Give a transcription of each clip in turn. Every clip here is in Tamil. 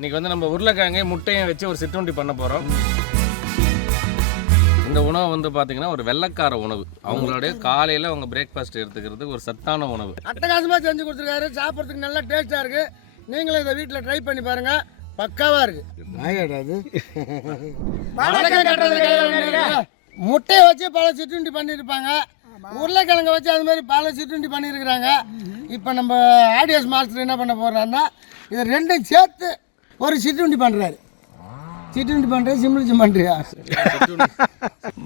இன்னைக்கு வந்து நம்ம உருளைக்கிழங்கை முட்டையும் வச்சு ஒரு சிற்றுண்டி பண்ண போகிறோம் இந்த உணவு வந்து பார்த்தீங்கன்னா ஒரு வெள்ளைக்கார உணவு. அவங்களுடைய காலையில் அவங்க பிரேக்ஃபாஸ்ட் எடுத்துக்கிறதுக்கு ஒரு சத்தான உணவு. அட்டகாசமா செஞ்சு கொடுத்துருக்காரு. சாப்பிட்றதுக்கு நல்லா டேஸ்டா இருக்கு. நீங்களும் இதை வீட்டில் ட்ரை பண்ணி பாருங்க. பக்காவா இருக்கு. வணக்கம் கட்டுறது கையில முட்டையை வச்சு பல சிற்றுண்டி பண்ணியிருப்பாங்க. உருளைக்கிழங்க வச்சு அது மாதிரி பல சிற்றுண்டி பண்ணியிருக்கிறாங்க. இப்போ நம்ம ஆடியன்ஸ் மாஸ்டர் என்ன பண்ண போறாருன்னா இதை ரெண்டும் சேர்த்து ஒரு சிற்றுண்டி பண்ணுறாரு சிற்றுண்டி பண்ணுறது சிம்லிச்சம் பண்ணுறியா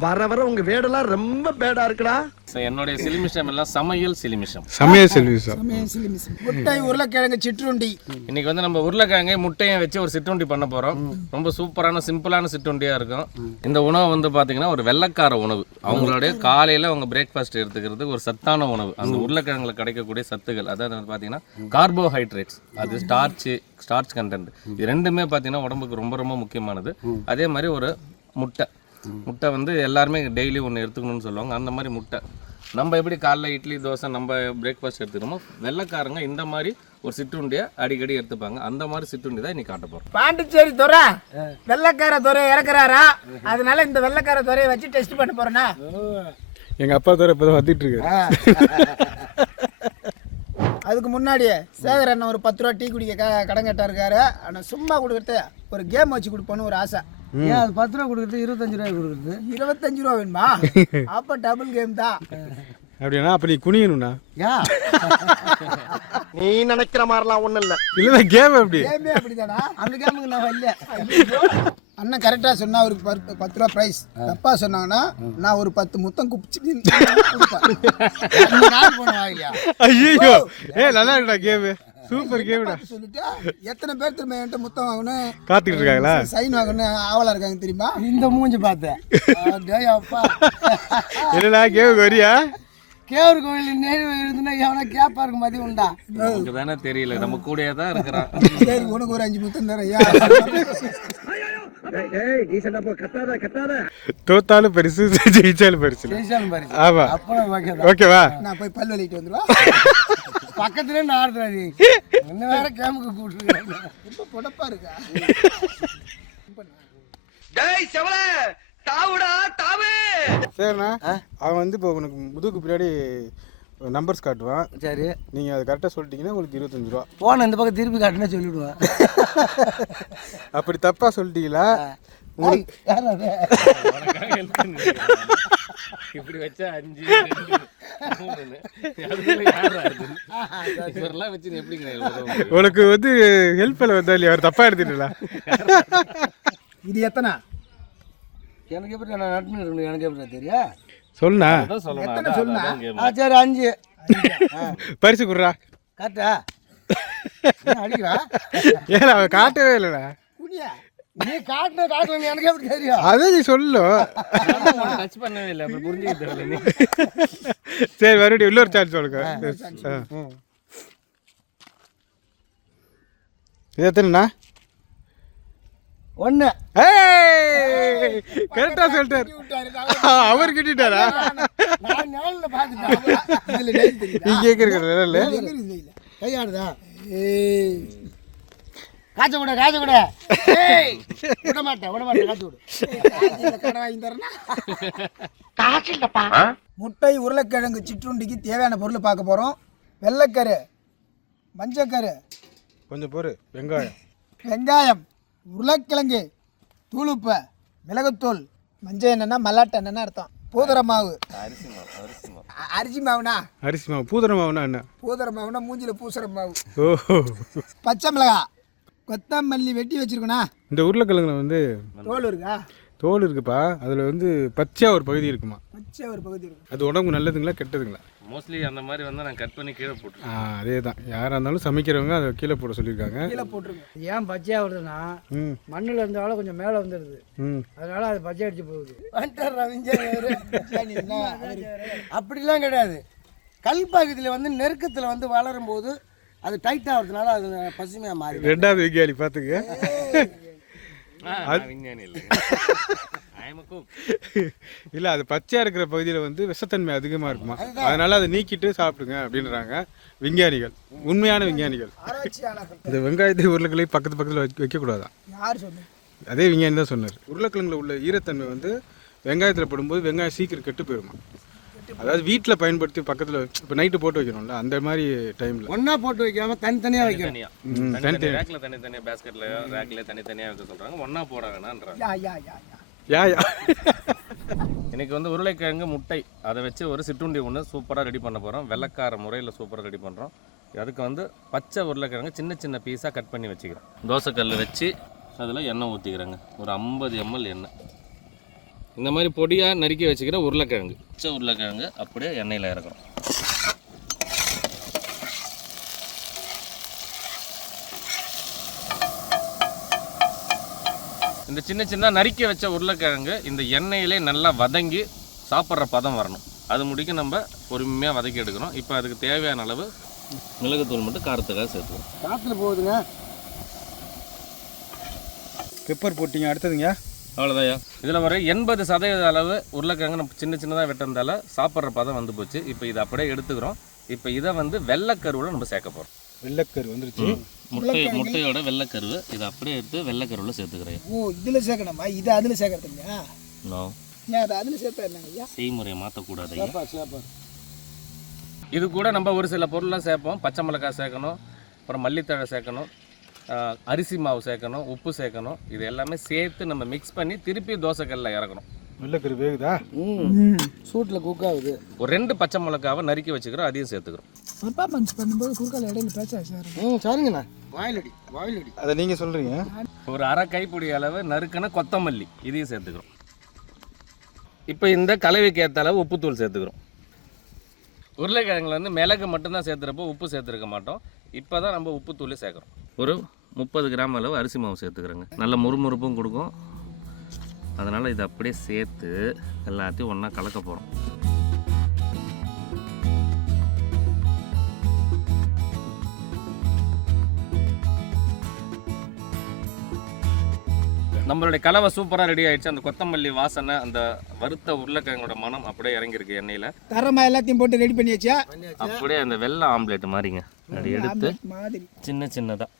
வர வர உங்க வேடெல்லாம் ரொம்ப பேடா இருக்குடா. என்னுடைய சிலிமிஷம் எல்லாம் சமையல் சிலிமிஷம். சமய செல்வி சார் முட்டை உருளைக்கிழங்கு சிற்றுண்டி. இன்னைக்கு வந்து நம்ம உருளைக்கிழங்கை முட்டையும் வச்சு ஒரு சிற்றுண்டி பண்ண போகிறோம் ரொம்ப சூப்பரான சிம்பிளான சிற்றுண்டியாக இருக்கும். இந்த உணவு வந்து பார்த்தீங்கன்னா ஒரு வெள்ளைக்கார உணவு. அவங்களுடைய காலையில் அவங்க பிரேக்ஃபாஸ்ட் எடுத்துக்கிறது ஒரு சத்தான உணவு. அந்த உருளைக்கிழங்குல கிடைக்கக்கூடிய சத்துக்கள். அதாவது வந்து பார்த்தீங்கன்னா கார்போஹைட்ரேட்ஸ் அது ஸ்டார்ச்சு ஸ்டார்ச் கண்டென்ட் இது ரெண்டுமே பார்த்தீங்கன்னா உடம்புக்கு ரொம்ப ரொம்ப முக்கியமானது. அதே மாதிரி ஒரு முட்டை. முட்டை வந்து எல்லாருமே டெய்லி ஒன்று எடுத்துக்கணும்னு சொல்லுவாங்க. அந்த மாதிரி முட்டை. நம்ம எப்படி காலைல இட்லி தோசை நம்ம பிரேக்ஃபாஸ்ட் எடுத்துக்கிறோமோ வெள்ளைக்காரங்க இந்த மாதிரி ஒரு சிற்றுண்டியை அடிக்கடி எடுத்துப்பாங்க. அந்த மாதிரி சிற்றுண்டி தான் இன்னைக்கு காட்ட போகிறோம் பாண்டிச்சேரி துறை வெள்ளக்கார துறை இறக்குறாரா? அதனால இந்த வெள்ளக்கார துறையை வச்சு டெஸ்ட் பண்ண போறேன்னா எங்க அப்பா தவிர இப்பதான் வந்துட்டு இருக்கு அதுக்கு முன்னாடியே சேகர் அண்ணன் ஒரு பத்து ரூபா டீ குடிக்க க- கடன் கேட்டா இருக்காரு. ஆனால் சும்மா கொடுக்குறது ஒரு கேம் வச்சு கொடுப்போன்னு ஒரு ஆசை. ஏன் அது பத்து ரூபா கொடுக்குறது இருபத்தஞ்சு ரூபாய் கொடுக்குறது? இருபத்தஞ்சு ரூபா வேணுமா? அப்போ டபுள் கேம் தான். அப்படின்னா அப்ப நீ குனியணும்னா ஏன் நீ நினைக்கிற மாதிரிலாம் ஒண்ணும் இல்ல. இல்ல கேம் எப்படி? கேமே அப்படிதானா? அந்த கேமுக்கு நான் வரல. அண்ணன் கரெக்டாக சொன்னா அவருக்கு பத்து- பத்து ரூபா ப்ரைஸ் தப்பா சொன்னாங்கன்னா நான் ஒரு பத்து முத்தம் குப்பிச்சு ஐயோ ஏ நல்லா இருக்குடா கேம் சூப்பர் கேம்டா சொல்லிட்டு எத்தனை பேர் திரும்ப என்கிட்ட முத்தம் வாங்கணும்? காத்துக்கிட்டு இருக்காங்களா? சைன் வாங்கணும். ஆவலா இருக்காங்க தெரியுமா? இந்த மூஞ்சி பார்த்தேன் டேய் அப்பா என்னடா கேமுக்கு வரியா? கேவர் கோயில் நேரு எழுதுனா எவனா கேப்பாருக்கு மதி உண்டா? நமக்கு தானே தெரியல. நம்ம கூடயே தான் இருக்கிறான். சரி உனக்கு ஒரு அஞ்சு முத்தம் தரேன். ஐயா தோத்தாலும் பெருசு ஜெயிச்சாலும் பெருசு ஜெயிச்சாலும் பாரு ஆமா. அப்புறம் ஓகே ஓகேவா நான் போய் பல் வலிட்டு வந்துடுவா. பக்கத்துல நாடுறாரு இன்னும் வேற கேமுக்கு கூப்பிட்டுருக்காங்க ரொம்ப பொடப்பா இருக்கா? டேய் செவல தாவுடா தாவு. சரிண்ணா. அவன் வந்து இப்போ உனக்கு முதுகுக்கு பின்னாடி நம்பர்ஸ் காட்டுவான். சரி. நீங்க அதை கரெக்டாக சொல்லிட்டீங்கன்னா உங்களுக்கு இருபத்தஞ்சு ரூபா. போன இந்த பக்கம் திருப்பி காட்டுனா சொல்லிவிடுவேன் அப்படி தப்பா சொல்லிட்டீங்களா? உங்களுக்கு யார் அது? இப்படி வச்சா அஞ்சு? உனக்கு வந்து ஹெல்ப் பண்ண வந்தா இல்லையா அவர் தப்பா எடுத்துட்டா இது எத்தனை? எனக்கு எப்படி நான் இருக்கணும்? எனக்கு எப்படி தெரியும் சொல்லுண்ணா. game. ஆ சரி அஞ்சு. பரிசு குடுறா. கரெக்டா அடிக்கிறா? ஏன் அவன் காட்டவே இல்லைண்ணா. குனியா நீ காட்டின காட்டல எனக்கு எப்படி தெரியும்? அதே நீ சொல்லு. நான் touch பண்ணவே இல்லை. அப்புறம் புரிஞ்சுக்க தெரியல நீ. சரி மறுபடியும் இன்னொரு சான்ஸ் சொல்லுங்க. ஆ. இது எத்தனைண்ணா ஒன்று கரெக்டா சொல்லிட்டாரு அவர் கிட்டாரா நான் நேரில் பார்த்துட்டேன் இதுல நெல் தெரியுதா? நீ கேட்கறது இல்ல. எங்க இருக்குது இதுல? கையாடுதா? ஏய். காய்ச்ச கூட காய்ச்ச கூட. விட மாட்டேன் விட மாட்டேன் காய்ச்சி விடு? முட்டை உருளைக்கிழங்கு சிற்றுண்டிக்கு தேவையான பொருள் பார்க்க போறோம். வெள்ளைக்கரு மஞ்சக்கரு. கொஞ்சம் பொறு வெங்காயம். வெங்காயம். உருளைக்கிழங்கு தூளுப்பை மிளகுத்தூள் மஞ்சள் என்னன்னா மல்லாட்டை என்னன்னா அர்த்தம். பூதர மாவு. அ- அரிசி மாவுனா? அரிசி மாவு. பூதர மாவுனா என்ன? பூதர மாவுனா மூஞ்சில பூசுற மாவு. ஓஹோ பச்சை மிளகா. கொத்தமல்லி வெட்டி வச்சிருக்கணா இந்த உருளைக்கிழங்குல வந்து தோல் இருக்கா? தோல் இருக்குப்பா. அதில் வந்து பச்சையா ஒரு பகுதி இருக்குமா? பச்சை ஒரு பகுதி இருக்கு. அது உடம்புக்கு நல்லதுங்களா கெட்டதுங்களா? மோஸ்ட்லி அந்த மாதிரி வந்து நான் கட் பண்ணி கீழே போட்டு ஆ அதே தான் யாராக இருந்தாலும் சமைக்கிறவங்க அதை கீழே போட சொல்லியிருக்காங்க. கீழே போட்டுருங்க. ஏன் பச்சையாக வருதுன்னா மண்ணில் இருந்தாலும் கொஞ்சம் மேலே வந்துடுது ம். அதனால அது பச்சை அடிச்சு போகுது. அப்படிலாம் கிடையாது. கல் பகுதியில் வந்து நெருக்கத்தில் வந்து வளரும் போது அது டைட் ஆகிறதுனால அது பசுமையாக மாறி ரெண்டாவது விஞ்ஞானி பார்த்துக்க விஞ்ஞானி இல்லை இல்லை அது பச்சையாக இருக்கிற பகுதியில் வந்து விஷத்தன்மை அதிகமாக இருக்குமா? அதனால அதை நீக்கிட்டு சாப்பிடுங்க அப்படின்றாங்க விஞ்ஞானிகள். உண்மையான விஞ்ஞானிகள். இந்த வெங்காயத்தை உருளைக்கிழங்கு பக்கத்து பக்கத்தில் வைக்க வைக்கக்கூடாதான். யார் சொன்னது? அதே விஞ்ஞானி தான் சொன்னார். உருளைக்கிழங்குல உள்ள ஈரத்தன்மை வந்து வெங்காயத்தில் போடும்போது வெங்காயம் சீக்கிரம் கெட்டு போயிடுமா அதாவது வீட்டில் பயன்படுத்தி பக்கத்தில் இப்போ நைட்டு போட்டு வைக்கணும்ல அந்த மாதிரி டைமில் ஒன்றா போட்டு வைக்காம தனித்தனியாக வைக்கணும். தனியா ம், தனித்தனி ரேக்ல தனித்தனியா பேஸ்கெட்ல ரேக்ல தனித்தனியா வைக்க சொல்றாங்க. ஒண்ணா போட வேணான்றாங்க. யா யா. வந்து உருளைக்கிழங்கு முட்டை. அதை வச்சு ஒரு சிற்றுண்டி ஒன்று சூப்பராக ரெடி பண்ண போகிறோம் வெள்ளக்கார முறையில் சூப்பராக ரெடி பண்ணுறோம் அதுக்கு வந்து பச்சை உருளைக்கிழங்கு சின்ன சின்ன பீஸாக கட் பண்ணி வச்சுக்கிறோம். தோசைக்கல் வச்சு அதில் எண்ணெய் ஊற்றிக்கிறேங்க ஒரு ஐம்பது எம்எல் எண்ணெய். இந்த மாதிரி பொடியாக நறுக்கி வச்சுக்கிற உருளைக்கிழங்கு. பச்சை உருளைக்கிழங்கு அப்படியே எண்ணெயில் இறக்குறோம். இந்த சின்ன சின்ன நறுக்கி வச்ச உருளைக்கிழங்கு இந்த எண்ணெயிலே நல்லா வதங்கி சாப்பிட்ற பதம் வரணும். அது முடிக்க நம்ம பொறுமையாக வதக்கி எடுக்கிறோம் இப்போ அதுக்கு தேவையான அளவு மிளகுத்தூள் மட்டும் காரத்துக்காக சேர்த்துக்கிறோம் காற்றுல போகுதுங்க. பெப்பர் போட்டிங்க அடுத்ததுங்க? அவ்வளோதாயா இதில் ஒரு எண்பது சதவீத அளவு உருளைக்கிழங்கு நம்ம சின்ன சின்னதாக வெட்டுறதால சாப்பிட்ற பதம் வந்து போச்சு. இப்போ இதை அப்படியே எடுத்துக்கிறோம். இப்போ இதை வந்து வெள்ளைக்கருவில் நம்ம சேர்க்க போகிறோம் வெள்ளைக்கரு வந்துருச்சு. முட்டை முட்டையோட வெள்ளைக்கருவு. இதை அப்படியே எடுத்து வெள்ளைக்கருவில் சேர்த்துக்கிறேன். ஓ இதில் சேர்க்கணுமா? இது அதில் சேர்க்கறது இல்லையா நோ. ஏன் அதை அதில் சேர்த்தா என்னங்க ஐயா? செய்முறையை மாற்றக்கூடாது சேப்பா சேப்பா இது கூட நம்ம ஒரு சில பொருள்லாம் சேர்ப்போம். பச்சை மிளகாய் சேர்க்கணும் அப்புறம் மல்லித்தழை சேர்க்கணும் அரிசி மாவு சேர்க்கணும் உப்பு சேர்க்கணும். இது எல்லாமே சேர்த்து நம்ம மிக்ஸ் பண்ணி திருப்பி தோசைக்கல்ல இறக்கணும். வெள்ளைக்கரு வேகுதா? ம். சூட்டில் குக் ஆகுது ஒரு ரெண்டு பச்சை மிளகாவை நறுக்கி வச்சுக்கிறோம் அதையும் சேர்த்துக்கிறோம். பர்ஃபார்மன்ஸ் பண்ணும்போது குறுக்கால இடையில பேச சார்? ம் சரிங்கண்ணா. வாயிலடி வாயிலடி. அதை நீங்கள் சொல்கிறீங்க ஒரு அரை கைப்பிடி அளவு நறுக்கின கொத்தமல்லி இதையும் சேர்த்துக்கிறோம். இப்போ இந்த கலவைக்கு ஏற்ற அளவு உப்புத்தூள் சேர்த்துக்கிறோம். உருளைக்கிழங்குல வந்து மிளகு மட்டும்தான் சேர்த்துறப்போ உப்பு சேர்த்துருக்க மாட்டோம். இப்போ தான் நம்ம உப்புத்தூளே சேர்க்குறோம். ஒரு முப்பது கிராம் அளவு அரிசி மாவு சேர்த்துக்கிறோங்க. நல்ல முறுமுறுப்பும் கொடுக்கும். அதனால் இதை அப்படியே சேர்த்து எல்லாத்தையும் ஒன்றா கலக்க போகிறோம் நம்மளுடைய கலவை சூப்பராக ரெடி ஆயிடுச்சு. அந்த கொத்தமல்லி வாசனை அந்த வறுத்த உருளைக்கிழங்கோட மனம் அப்படியே இறங்கியிருக்கு எண்ணெயில். தரமா எல்லாத்தையும் போட்டு ரெடி பண்ணியாச்சா? அப்படியே அந்த வெள்ளை ஆம்லேட் மாதிரிங்க. அப்படி எடுத்து சின்ன சின்னதாக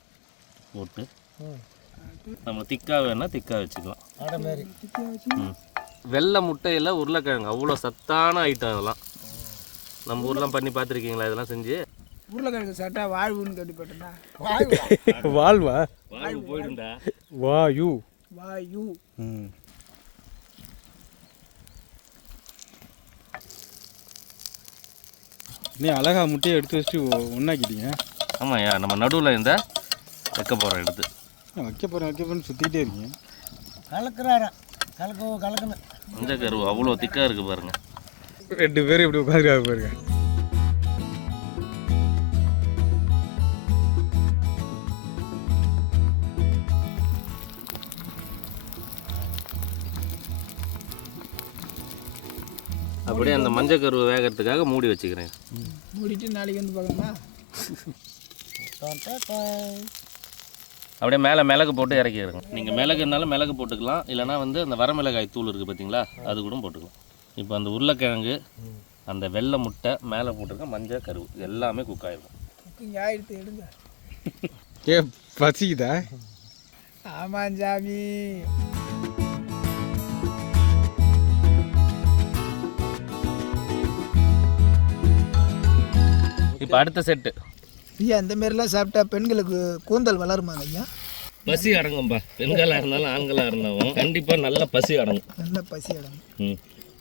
போட்டு நம்ம திக்கா வேணால் திக்கா வச்சுக்கலாம். வெள்ளை முட்டையில் உருளைக்கிழங்கு அவ்வளோ சத்தான ஐட்டம் இதெல்லாம் நம்ம ஊர்லாம் பண்ணி பார்த்துருக்கீங்களா இதெல்லாம் செஞ்சு? உருளைக்கிழங்கு சாப்பிட்டா வாழ்வுன்னு கேள்விப்பட்டேன்னா வாழ்வா? வாழ்வு? போயிடும்டா. வாயு. வாயு. ம். நீ அழகா முட்டையை எடுத்து வச்சுட்டு ஒ- ஒண்ணாக்கிட்டீங்க ஆமாய்யா நம்ம நடுவில் இந்த வைக்க போகிறோம் எடுத்து நான் வைக்க போகிறேன் வைக்க போகிறேன்னு சுற்றிக்கிட்டே இருக்கீங்க கலக்குறாராம் கலக்கவும் கலக்கணும் இந்த கருவு அவ்வளோ திக்காக இருக்குது பாருங்க. ரெண்டு பேரும் இப்படி உட்காந்துருக்காங்க பாருங்க. அப்படியே அந்த மஞ்சள் கருவை வேகிறதுக்காக மூடி வச்சுக்கிறேன். மூடிட்டு நாளைக்கு வந்து பார்க்கணுமா அப்படியே மேலே மிளகு போட்டு இறக்கிடுங்க. நீங்கள் மிளகுனாலும் மிளகு போட்டுக்கலாம். இல்லைனா வந்து அந்த வரமிளகாய் தூள் இருக்குது பார்த்தீங்களா அது கூட போட்டுக்கலாம். இப்போ அந்த உருளைக்கிழங்கு அந்த வெள்ளை முட்டை மேலே போட்டிருக்க மஞ்சள் கருவு எல்லாமே குக் ஆயிடுத்து எடுங்க. ஏ பசிக்குதா? ஆமாம் சாமி இப்போ அடுத்த செட்டு ஐயா இந்த மாதிரிலாம் சாப்பிட்டா பெண்களுக்கு கூந்தல் வளருமாங்க ஐயா? பசி அடங்கும்பா. பெண்களாக இருந்தாலும் ஆண்களாக இருந்தாலும் கண்டிப்பாக நல்ல பசி அடங்கும். நல்ல பசி அடங்கும். ம்.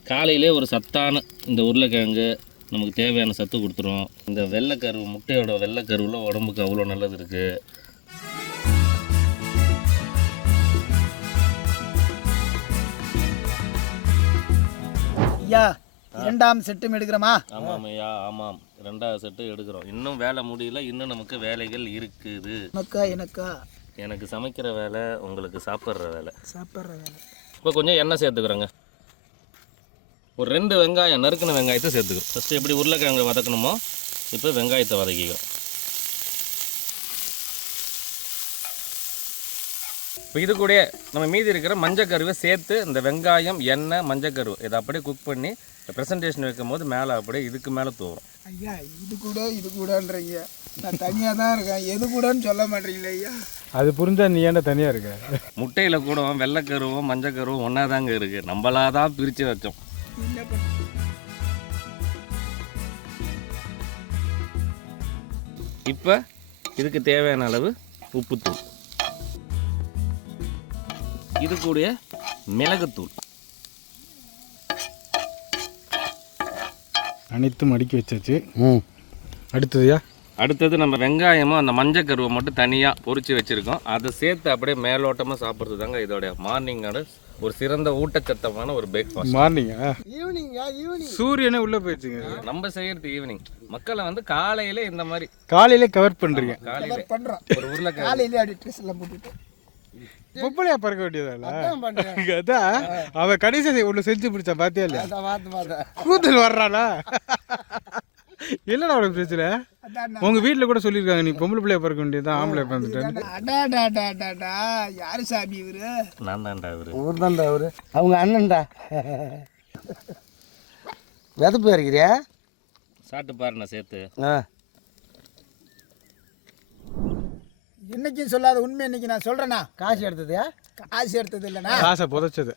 காலையிலே ஒரு சத்தான இந்த உருளைக்கிழங்கு நமக்கு தேவையான சத்து கொடுத்துரும் இந்த வெள்ளைக்கருவு முட்டையோட வெள்ளைக்கருவில் உடம்புக்கு அவ்வளோ நல்லது இருக்குது ஐயா இரண்டாம் செட்டும் எடுக்கிறோமா? ஆமாம் ஐயா ஆமாம். ரெண்டாவது செட்டு எடுக்கிறோம். இன்னும் வேலை முடியல இன்னும் நமக்கு வேலைகள் இருக்குது. உனக்கா எனக்கா? எனக்கு சமைக்கிற வேலை உங்களுக்கு சாப்பிட்ற வேலை. சாப்பிட்ற வேலை. இப்போ கொஞ்சம் எண்ணெய் சேர்த்துக்கிறோங்க. ஒரு ரெண்டு வெங்காயம் நறுக்கின வெங்காயத்தை சேர்த்துக்கிறோம். ஃபஸ்ட்டு எப்படி உருளைக்கிழங்கு வதக்கணுமோ இப்போ வெங்காயத்தை வதக்கிக்கிறோம். இப்போ இது கூட நம்ம மீதி இருக்கிற மஞ்சக்கருவை சேர்த்து இந்த வெங்காயம் எண்ணெய் மஞ்சக்கரு இதை அப்படியே குக் பண்ணி ப்ரெசன்டேஷன் வைக்கும் போது மேலே அப்படியே இதுக்கு மேலே தூவும் ஐயா இது கூட இது கூடன்றீங்க. நான் தனியாக தான் இருக்கேன். எது கூடன்னு சொல்ல மாட்டீங்களே ஐயா. அது புரிஞ்சா நீ ஏன்டா தனியா இருக்க? முட்டையில் கூட வெள்ளைக்கருவும் மஞ்சக்கருவும் ஒன்றா தாங்க இருக்குது நம்மளா தான் பிரித்து வச்சோம். இப்போ இதுக்கு தேவையான அளவு உப்புத்தூள். இது கூட மிளகுத்தூள். அனைத்தும் அடுக்கி வச்சாச்சு. அடுத்ததுயா அடுத்தது நம்ம வெங்காயமும் அந்த மஞ்சக்கருவை மட்டும் தனியாக பொரிச்சு வச்சுருக்கோம். அதை சேர்த்து அப்படியே மேலோட்டமாக சாப்பிட்றது தாங்க இதோட மார்னிங்கோட ஒரு சிறந்த ஊட்டச்சத்தமான ஒரு பிரேக்ஃபாஸ்ட் மார்னிங்கா? ஈவினிங்கா ஈவினிங் சூரியனே உள்ள போயிடுச்சுங்க. நம்ம செய்யறது ஈவினிங் மக்களை வந்து காலையில இந்த மாதிரி காலையிலே கவர் பண்றீங்க. காலையில. பண்ணுறோம் ஒரு உருளைக்கிழங்கு. காலையிலே அப்படி ட்ரெஸ் எல்லாம் போட்டுட்டு. பொம்பளையா பறக்க வேண்டியதால? அதான் பண்ணுறேன் அதான் அவ கடைசி ஒண்ணு செஞ்சு பிடிச்சா பாத்தியா இல்லையா? கூந்தல் வர்றானா? என்னடா உனக்கு பிரச்சனை? அதான் உங்க வீட்ல கூட சொல்லியிருக்காங்க நீ பொம்பளை பிள்ளைய பறக்க வேண்டியதுதான் ஆம்பளை அடாடாடாடாடா யாரு சாமி இவரு? நான் தான்டா இவரு. ஊர் தான்டா அவரு அவங்க அண்ணன்டா. வெதப்பு இருக்கிறியா? சாப்பிட்டு பாரு நான் சேர்த்து. ஆ. என்னைக்கும் சொல்லாத உண்மை இன்னைக்கு நான் சொல்றேனா? காசு எடுத்ததையா காசு எடுத்தது இல்லைனா? காசை புதைச்சது.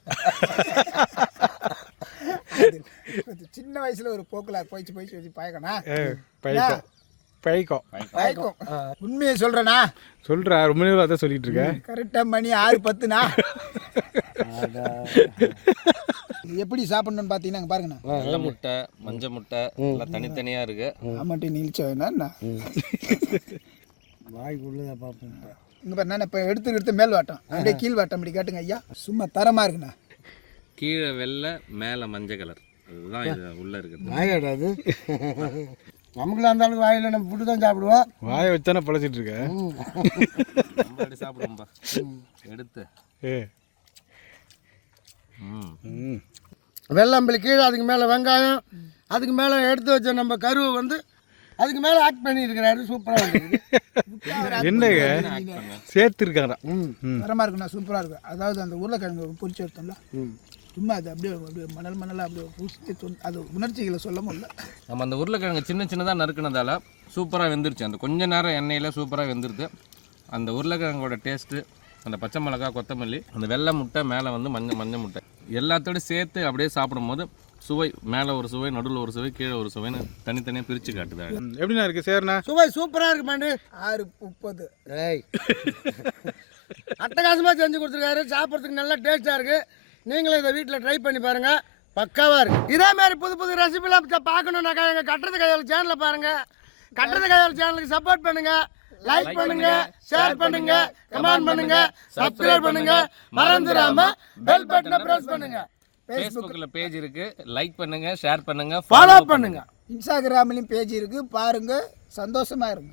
சின்ன வயசுல ஒரு போக்குல போயிச்சு போயிச்சு வச்சு பயக்கணும் ஏ, பைக்கோ பைக்கோ பயக்கும். உண்மையை சொல்றேனா? சொல்றா ரொம்ப நேரம் அதான் சொல்லிட்டு இருக்க. கரெக்டா மணி ஆறு பத்துனா? எப்படி சாப்பிடணும்னு பார்த்தீங்கன்னா பாருங்கண்ணா. வெள்ளை முட்டை மஞ்சள் முட்டை எல்லாம் தனித்தனியா இருக்கு. ஆமாட்டி நீழ்ச்ச வேணா வாய்க்குள்ளே பார்ப்போம். இங்க பாரு நான் இப்போ எடுத்து எடுத்து மேல் வாட்டம். அப்படியே கீழ் வாட்டம் இப்படி காட்டுங்க ஐயா. சும்மா தரமா இருக்குண்ணா. கீழே வெள்ளை மேலே மஞ்சள் கலர். அதுதான் இது உள்ள இருக்குது. வாயாடா அது. நமக்குலாம் அந்த அளவுக்கு வாயில் நம்ம புட்டு தான் சாப்பிடுவோம். வாயை வச்சானே பழச்சிட்டு இருக்க. சாப்பிடுவோம்பா. எடுத்து. ஏ. ம். ம். வெள்ளம்பள்ளி கீழே அதுக்கு மேலே வெங்காயம் அதுக்கு மேலே எடுத்து வச்ச நம்ம கருவை வந்து அதுக்கு மேலே ஆக்ட் பண்ணியிருக்கிறாரு. சூப்பராக இருக்குது என்னங்க சேர்த்து இருக்காரா ம். தரமா இருக்குண்ணா சூப்பரா இருக்கு. அதாவது அந்த உருளைக்கிழங்கு பொரிச்சு எடுத்தோம்ல. சும்மா அது அப்படியே அப்படியே மணல் மணலாக அப்படியே பூசி அது உணர்ச்சிகளை சொல்ல முடியல. நம்ம அந்த உருளைக்கிழங்கு சின்ன சின்னதாக நறுக்குனதால சூப்பராக வெந்துருச்சு. அந்த கொஞ்ச நேரம் எண்ணெயில் சூப்பராக வெந்துருது. அந்த உருளைக்கிழங்கோட டேஸ்ட்டு அந்த பச்சை மிளகா கொத்தமல்லி அந்த வெள்ளை முட்டை மேலே வந்து மஞ்சள் மஞ்சள் முட்டை. எல்லாத்தோடய சேர்த்து அப்படியே சாப்பிடும்போது சுவை மேலே ஒரு சுவை நடுவில் ஒரு சுவை கீழே ஒரு சுவைன்னு தனித்தனியாக பிரித்து காட்டுது எப்படிண்ணா இருக்கு? சேர்ண்ணா. சுவை சூப்பராக இருக்கு பாண்டு ஆறு முப்பது. ஏய். அட்டகாசமாக செஞ்சு கொடுத்துருக்காரு. சாப்பிட்றதுக்கு நல்லா டேஸ்ட்டாக இருக்குது நீங்களும் இதை வீட்டில் ட்ரை பண்ணி பாருங்கள் பக்காவாக இருக்குது இதே மாதிரி புது புது ரெசிபிலாம் பார்க்கணுன்னாக்கா எங்கள் கட்டுறது கையால் சேனலை பாருங்கள் கட்டுறது கையால் சேனலுக்கு சப்போர்ட் பண்ணுங்கள் லைக் பண்ணுங்க. ஷேர் பண்ணுங்க. கமெண்ட் பண்ணுங்க. சப்ஸ்கிரைப் பண்ணுங்க. மறந்துடாம பெல் பட்டனை பிரஸ் பண்ணுங்க. ஃபேஸ்புக்கில் பேஜ் இருக்குது லைக் பண்ணுங்கள் ஷேர் பண்ணுங்கள் ஃபாலோ பண்ணுங்க. இன்ஸ்டாகிராம்லேயும் பேஜ் இருக்கு. பாருங்க சந்தோஷமா இருங்க.